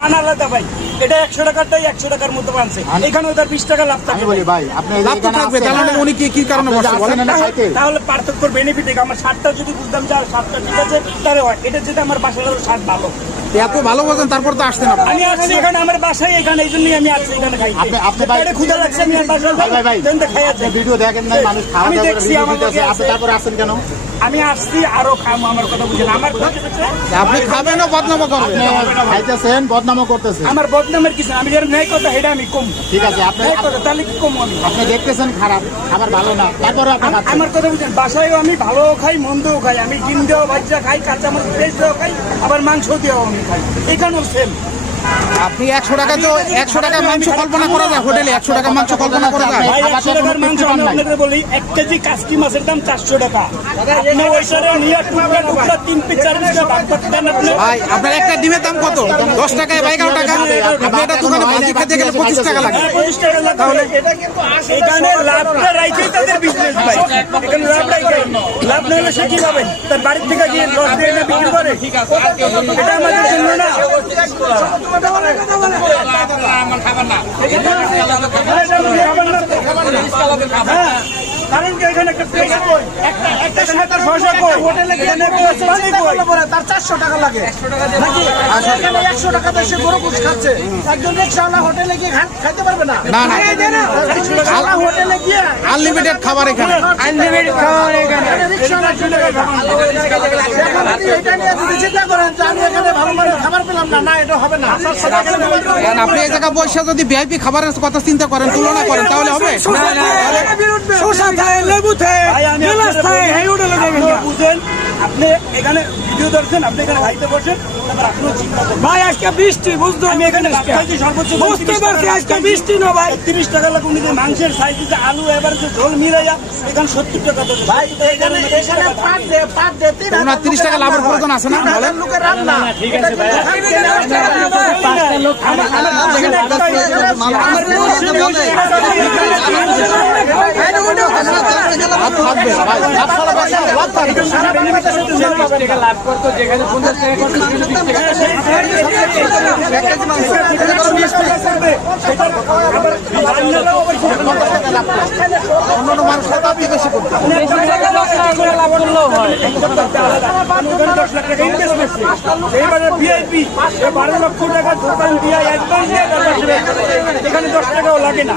আলাদা ভাই, এটা 100 টাকারটাই 100 টাকার মতো বানছে, এখানে ওদের 20 টাকা লাভ থাকে। বলি ভাই, আপনি লাভ তো থাকবে, তাহলে উনি কি কারণে বসে বলেন না? তাহলে পার্থক্য বেনিফিট আমার শার্টটা যদি বুঝতাম যে শার্টটা ঠিক আছে তাহলে হয়, এটা যেটা আমার বাসার শার্ট ভালো, এত ভালো বোঝেন তারপর তো আসতেন আপনি। আমি আসছি এখানে আমার বাসায়, এখানে এই জন্যই আমি আসছি এখানে খাই। আপনি ভাই ক্ষুধা লাগছে, আমি বাসায় খাই আছে। ভিডিও দেখেন নাই, মানুষ খাওয়া আমি দাওয়া করে দেখছি ভিডিও আমার দিতেছে, আপনি তারপরে আসেন কেন? আমি আসছি আরো খাবো, আমার কথা বুঝেন। আমার আপনি খাবেন ও বদনামও করবেন। খাইতেছেন, বদনামও করতেছেন। আমার বদনামের কিছু না, আমি যারা ন্যায় কথা সেটা আমি কম। ঠিক আছে, আপনি ন্যায় কথা তাহলে কি কম আমি? আপনি দেখতেছেন খারাপ, খাবার ভালো না, তারপরে আপনি খাচ্ছেন। আমার কথা বুঝেন, বাসায়ও আমি ভালো খাই মন্দও খাই, আমি ডিম দেওয়া ভাজা খাই, কাঁচামরিচ পেস্ট দেওয়া খাই, আবার মাংস দিয়েও আমি খাই, এখানেও সেম। আপনি 100 টাকা তো 100 টাকা মাংস কল্পনা করা যায় হোটেলে, 100 টাকা মাংস কল্পনা করা যায়। ভাই 100 টাকার মাংস আমি আপনাদের বলি, 1 কেজি কাসকি মাছের দাম 400 টাকা। আপনি ওই সারে নিয়ে টুকরা টুকরা 3 পিস 4 পিস ভাগ করতে দেন আপনি। ভাই আপনার একটা ডিমের দাম কত? 10 টাকায় বা 11 টাকা। আপনি এটা দোকানে ভাজি খেতে গেলে 25 টাকা লাগে। 25 টাকা লাগে। তাহলে এটা কিন্তু এখানে লাভটা রাইখেই তাদের বিজনেস ভাই, এখানে লাভ রাইখে, লাভ না হলে সে কি পাবে? তার বাড়ির থেকে গিয়ে 10 দিয়ে এনে বিক্রি করে, এটা আমাদের জন্য না। কারণ কি এখানে একটা প্লেস কই, একটা সাথে শশা কই, হোটেলে গিয়ে তার 400 টাকা লাগে নাকি? এখানে 100 টাকাতে সে গরু গোশ খাচ্ছে, একজন রিকশাওয়ালা হোটেলে গিয়ে খাইতে পারবে না। না না, রিকশাওয়ালা হোটেলে গিয়ে আনলিমিটেড খাবার এখানে। আনলিমিটেড খাবার এখানে। রিকশাওয়ালা চলে গেছে। এখন আপনি এটা নিয়ে যদি চিন্তা করেন যে আমি এখানে ভালো মানের খাবার পেলাম না, না এটা হবে না। কারণ আপনি এই জায়গা বসে যদি ভিআইপি খাবারের কথা চিন্তা করেন, তুলনা করেন, তাহলে হবে? ভাই আমি বুঝেন, আপনি এখানে ভিডিও ধরছেন, আপনি এখানে খাইতে বসেন, তারপর আপনিও চিন্তা করবেন। ভাই আজকে বৃষ্টি বুঝতে আমি এখানে খাইছি সর্বোচ্চ বুঝতে পারছি আজকে বৃষ্টি না ভাই। 30 টাকা লাগে, উনি যে মাংসের সাইজ দিতে আলু এবার যে ঝোল মিলাইয়া এখানে 70 টাকা দেবে ভাই। এখানে পাট দে 30 টাকা লাভের প্রয়োজন আছে না? বলেন। লোকের রান্না ঠিক আছে ভাই, লাভ করতো যেখানে 50 টাকা করতো অন্যান্য মানুষ আপনি বেশি করতে। এবারে ভিআইপি 12 লক্ষ টাকা দোকান দিয়ে একদম এখানে 10 টাকাও লাগে না।